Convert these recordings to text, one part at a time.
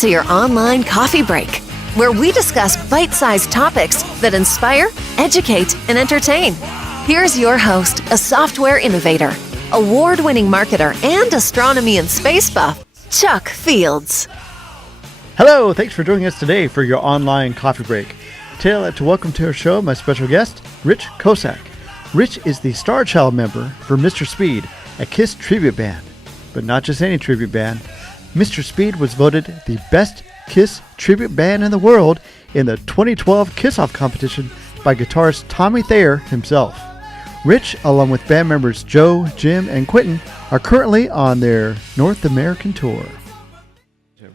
to your online coffee break, where we discuss bite-sized topics that inspire, educate, and entertain. Here's your host, a software innovator, award-winning marketer, and astronomy and space buff, Chuck Fields. Hello, thanks for joining us today for your online coffee break. Today I'd like to welcome to our show my special guest, Rich Kosak. Rich is the Starchild member for Mr. Speed, a KISS tribute band. But not just any tribute band. Mr. Speed was voted the best KISS tribute band in the world in the 2012 Kiss-Off competition by guitarist Tommy Thayer himself. Rich, along with band members Joe, Jim, and Quinton, are currently on their North American tour.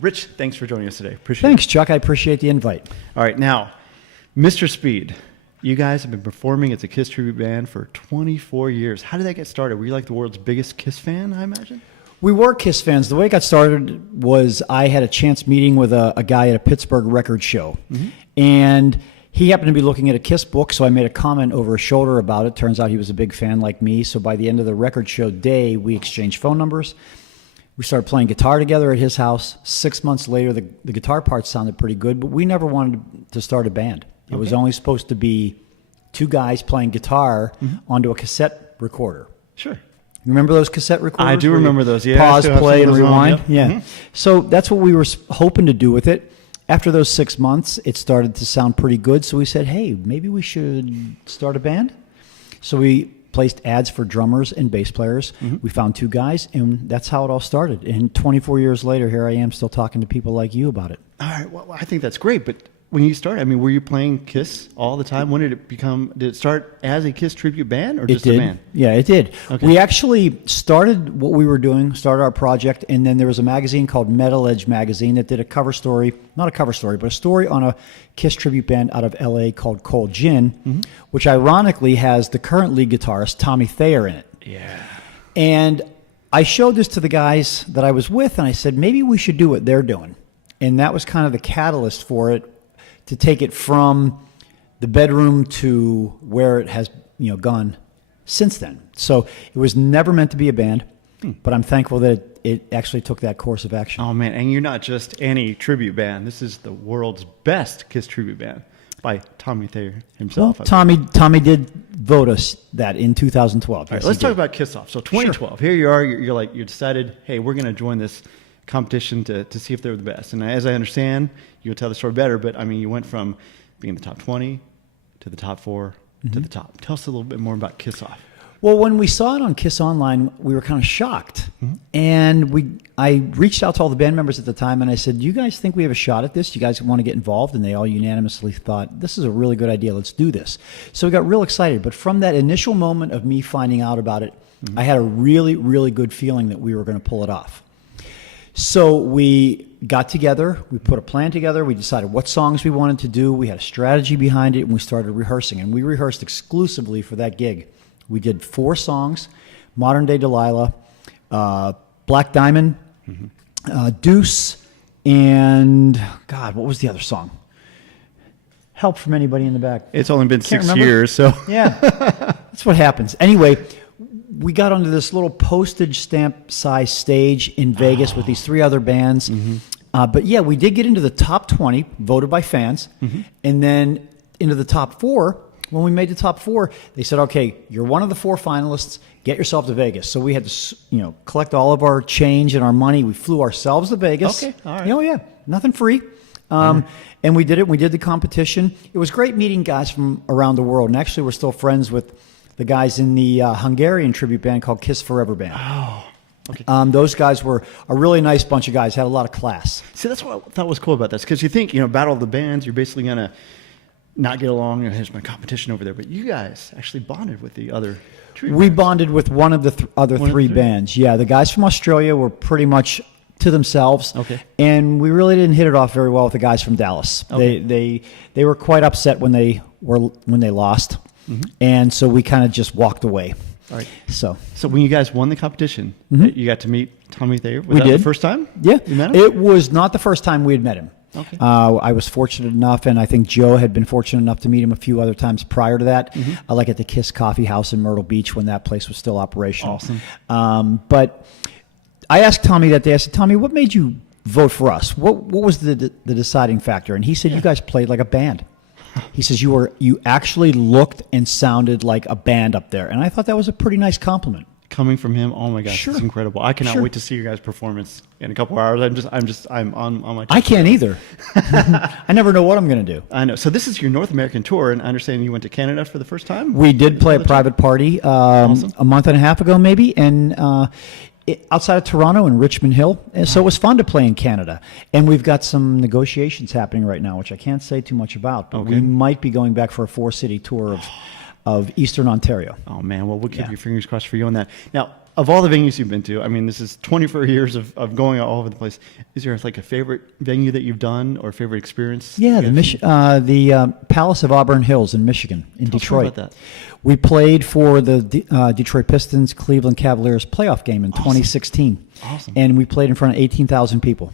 Rich, thanks for joining us today. Appreciate it. Thanks, Chuck. I appreciate the invite. All right, now, Mr. Speed, you guys have been performing as a KISS tribute band for 24 years. How did that get started? Were you like the world's biggest KISS fan, I imagine? We were KISS fans. The way it got started was I had a chance meeting with a guy at a Pittsburgh record show. Mm-hmm. And he happened to be looking at a KISS book, so I made a comment over his shoulder about it. Turns out he was a big fan like me. So by the end of the record show day, we exchanged phone numbers. We started playing guitar together at his house. 6 months later, the guitar parts sounded pretty good, but we never wanted to start a band. It was only supposed to be two guys playing guitar onto a cassette recorder. Sure. Remember those cassette recorders? I do remember those, yeah. Pause, play, and rewind. Yeah. Mm-hmm. So that's what we were hoping to do with it. After those 6 months, it started to sound pretty good. So we said, hey, maybe we should start a band. So we placed ads for drummers and bass players. Mm-hmm. We found two guys, and that's how it all started. And 24 years later, here I am still talking to people like you about it. All right. Well, I think that's great. But when you started, I mean, were you playing KISS all the time? When did it start as a KISS tribute band or just a band? Yeah, it did. Okay. We actually started what we were doing, started our project, and then there was a magazine called Metal Edge Magazine that did a cover story, not a cover story, but a story on a KISS tribute band out of LA called Cold Gin, which ironically has the current lead guitarist, Tommy Thayer, in it. Yeah. And I showed this to the guys that I was with, and I said, maybe we should do what they're doing. And that was kind of the catalyst for it, to take it from the bedroom to where it has gone since then. So it was never meant to be a band, but I'm thankful that it actually took that course of action. Oh, man, and you're not just any tribute band. This is the world's best KISS tribute band by Tommy Thayer himself. Well, Tommy did vote us that in 2012. All right, let's talk about Kiss Off. So 2012, Here you are, you decided, hey, we're going to join this competition to see if they're the best. And as I understand, you'll tell the story better, but I mean, you went from being in the top 20 to the top 4 to the top. Tell us a little bit more about Kiss Off. Well, when we saw it on KISS Online, we were kind of shocked. And I reached out to all the band members at the time, and I said, do you guys think we have a shot at this? Do you guys want to get involved? And they all unanimously thought, this is a really good idea. Let's do this. So we got real excited. But from that initial moment of me finding out about it, I had a really, really good feeling that we were going to pull it off. So we got together, we put a plan together, we decided what songs we wanted to do, we had a strategy behind it, and we started rehearsing. And we rehearsed exclusively for that gig. We did 4 songs: Modern Day Delilah, Black Diamond, Deuce, and God, what was the other song? Help from anybody in the back. It's only been Can't 6 remember. years, so. Yeah, that's what happens. Anyway, we got onto this little postage stamp size stage in Vegas with these 3 other bands. But yeah, we did get into the top 20, voted by fans, and then into the top 4. When we made the top 4, they said, okay, you're one of the 4 finalists, get yourself to Vegas. So we had to collect all of our change and our money. We flew ourselves to Vegas. Okay, all right. Yeah, nothing free. And we did it. We did the competition. It was great meeting guys from around the world. And actually, we're still friends with the guys in the Hungarian tribute band called Kiss Forever Band. Oh, okay. Those guys were a really nice bunch of guys, had a lot of class. See, that's what I thought was cool about this, because you think, Battle of the Bands, you're basically going to not get along, here's my competition over there, but you guys actually bonded with the other tribute We bands. bonded with one of the other 3 bands. Yeah, the guys from Australia were pretty much to themselves. Okay. And we really didn't hit it off very well with the guys from Dallas. Okay. They were quite upset when they lost. And so we kind of just walked away. All right. So when you guys won the competition, you got to meet Tommy Thayer. Was we that did. the first time? Yeah. You met him? It was not the first time we had met him. Okay. I was fortunate enough, and I think Joe had been fortunate enough to meet him a few other times prior to that, like at the Kiss Coffee House in Myrtle Beach when that place was still operational. Awesome. But I asked Tommy that day, I said, Tommy, what made you vote for us. What was the deciding factor? And he said, you guys played like a band. He says, you actually looked and sounded like a band up there. And I thought that was a pretty nice compliment. Coming from him, oh my gosh, Sure. it's incredible. I cannot Sure. wait to see your guys' performance in a couple hours. I'm on my I can't either. I never know what I'm going to do. I know. So this is your North American tour, and I understand you went to Canada for the first time? We did play a private party Awesome. a month and a half ago, maybe, and outside of Toronto in Richmond Hill. And so it was fun to play in Canada. And we've got some negotiations happening right now, which I can't say too much about. But we might be going back for a 4-city tour of Eastern Ontario. Oh, man. Well, we'll keep your fingers crossed for you on that. Now, of all the venues you've been to, I mean, this is 24 years of going all over the place. Is there like a favorite venue that you've done or favorite experience? Yeah, the Palace of Auburn Hills in Michigan, in Tell us Detroit. more about that. We played for the Detroit Pistons Cleveland Cavaliers playoff game in 2016. Awesome. And we played in front of 18,000 people.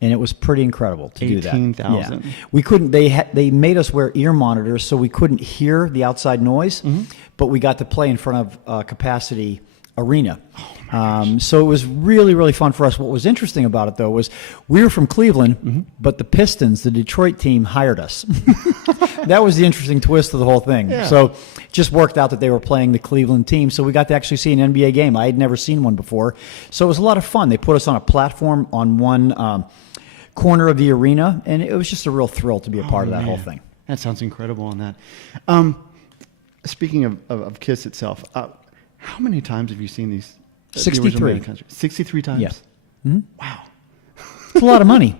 And it was pretty incredible to do that. 18,000. Yeah. We couldn't. They made us wear ear monitors so we couldn't hear the outside noise, but we got to play in front of a capacity arena. So it was really, really fun for us. What was interesting about it, though, was we were from Cleveland, but the Pistons, the Detroit team, hired us. That was the interesting twist of the whole thing. Yeah. So it just worked out that they were playing the Cleveland team, so we got to actually see an NBA game. I had never seen one before, so it was a lot of fun. They put us on a platform on one corner of the arena, and it was just a real thrill to be a part of that whole thing. That sounds incredible on that. Speaking of KISS itself, how many times have you seen these? The 63. original concert? 63 times? Yeah. Mm-hmm. Wow. It's a lot of money.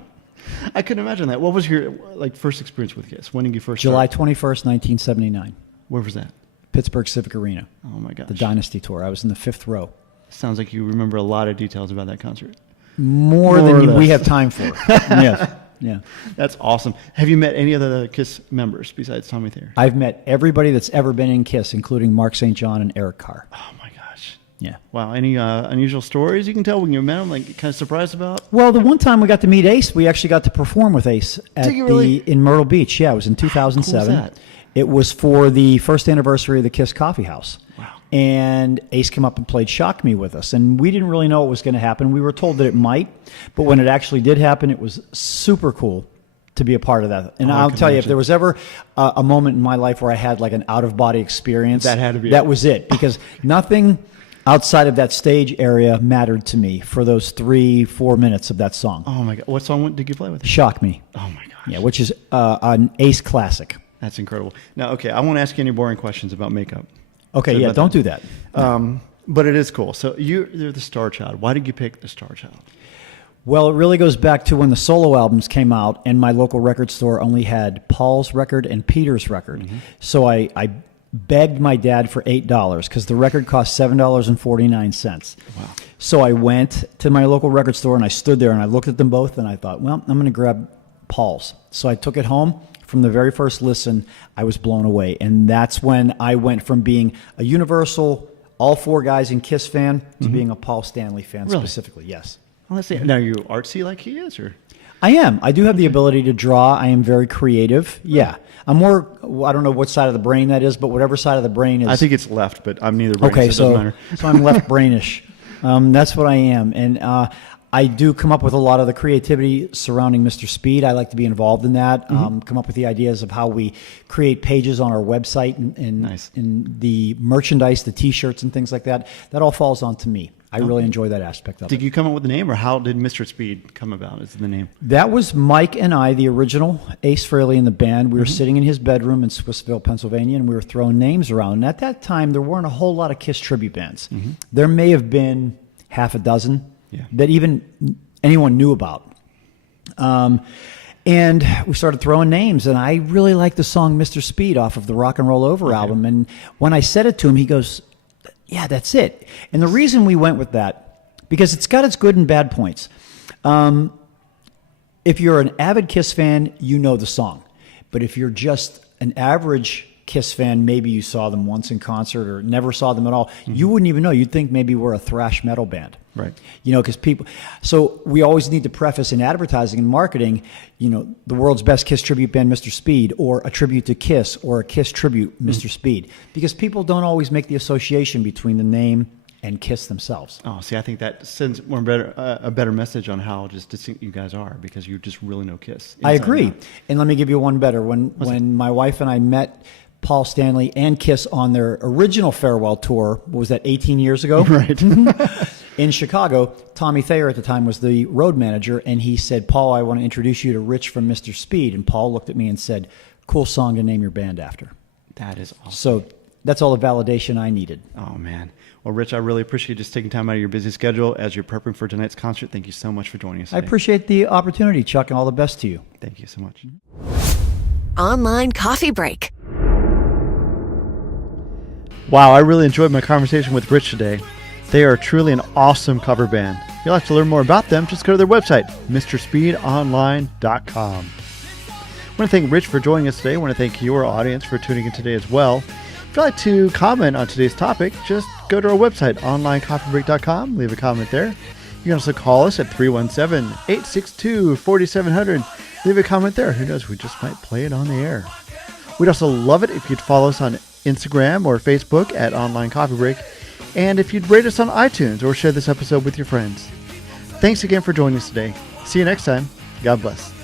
I couldn't imagine that. What was your first experience with KISS? When did you first July start? 21st, 1979. Where was that? Pittsburgh Civic Arena. Oh, my gosh. The Dynasty Tour. I was in the 5th row. Sounds like you remember a lot of details about that concert. More or than we less. have time for. Yes. Yeah. That's awesome. Have you met any of the KISS members besides Tommy Thayer? I've met everybody that's ever been in KISS, including Mark St. John and Eric Carr. Oh, my gosh. Yeah. Wow. Any unusual stories you can tell when you met him, like kind of surprised about? Well, the one time we got to meet Ace, we actually got to perform with Ace Did you really? in Myrtle Beach. Yeah, it was in 2007. Cool is that? It was for the first anniversary of the KISS Coffee House. Wow. And Ace came up and played Shock Me with us. And we didn't really know what was going to happen. We were told that it might. But when it actually did happen, it was super cool to be a part of that. And I'll tell you, if there was ever a moment in my life where I had like an out-of-body experience, That had to be that it. was it. Because nothing outside of that stage area mattered to me for those 3-4 minutes of that song. Oh, my God. What song did you play with? Shock Me. Oh, my gosh. Yeah, which is an Ace classic. That's incredible. Now, okay, I won't ask you any boring questions about makeup. Okay, Sorry yeah, about don't do that. But it is cool. So you're the Starchild. Why did you pick the Starchild? Well, it really goes back to when the solo albums came out and my local record store only had Paul's record and Peter's record. So I begged my dad for $8 because the record cost $7.49. Wow. So I went to my local record store and I stood there and I looked at them both and I thought, well, I'm going to grab Paul's. So I took it home. From the very first listen, I was blown away. And that's when I went from being a universal, all four guys in KISS fan to being a Paul Stanley fan Really? specifically. Yes. Well, let's see. Now, are you artsy like he is, or? I am. I do have the ability to draw. I am very creative. Yeah. I'm more, I don't know what side of the brain that is, but whatever side of the brain is. I think it's left, but I'm neither brain, Okay, so it doesn't matter. so I'm left brainish. That's what I am. And I do come up with a lot of the creativity surrounding Mr. Speed. I like to be involved in that. Come up with the ideas of how we create pages on our website and Nice. the merchandise, the T-shirts and things like that. That all falls onto me. I really enjoy that aspect of Did it. you come up with the name, or how did Mr. Speed come about? Is the name? That was Mike and I, the original Ace Frehley in the band. We were sitting in his bedroom in Swissville, Pennsylvania, and we were throwing names around. And at that time, there weren't a whole lot of KISS tribute bands. There may have been half a dozen that even anyone knew about. And we started throwing names, and I really liked the song Mr. Speed off of the Rock and Roll Over album. And when I said it to him, he goes, yeah, that's it. And the reason we went with that, because it's got its good and bad points. If you're an avid KISS fan, you know the song. But if you're just an average KISS fan, maybe you saw them once in concert or never saw them at all, you wouldn't even know. You'd think maybe we're a thrash metal band. Right. You know, because people, so we always need to preface in advertising and marketing, you know, the world's best KISS tribute band, Mr. Speed, or a tribute to KISS, or a KISS tribute, Mr. Speed, because people don't always make the association between the name and Kiss themselves. Oh, see, I think that sends a better message on how just distinct you guys are, because you just really know Kiss. I agree. And let me give you one better. When my wife and I met Paul Stanley and Kiss on their original farewell tour, what was that, 18 years ago? Right. In Chicago, Tommy Thayer at the time was the road manager, and he said, Paul, I want to introduce you to Rich from Mr. Speed. And Paul looked at me and said, cool song to name your band after. That is awesome. So that's all the validation I needed. Oh, man. Well, Rich, I really appreciate you just taking time out of your busy schedule as you're prepping for tonight's concert. Thank you so much for joining us today. I appreciate the opportunity, Chuck, and all the best to you. Thank you so much. Online coffee break. Wow, I really enjoyed my conversation with Rich today. They are truly an awesome cover band. If you'd like to learn more about them, just go to their website, mrspeedonline.com. I want to thank Rich for joining us today. I want to thank your audience for tuning in today as well. If you'd like to comment on today's topic, just go to our website, onlinecoffeebreak.com, leave a comment there. You can also call us at 317-862-4700. Leave a comment there. Who knows, we just might play it on the air. We'd also love it if you'd follow us on Instagram or Facebook at Online Coffee Break, and if you'd rate us on iTunes or share this episode with your friends. Thanks again for joining us today. See you next time. God bless.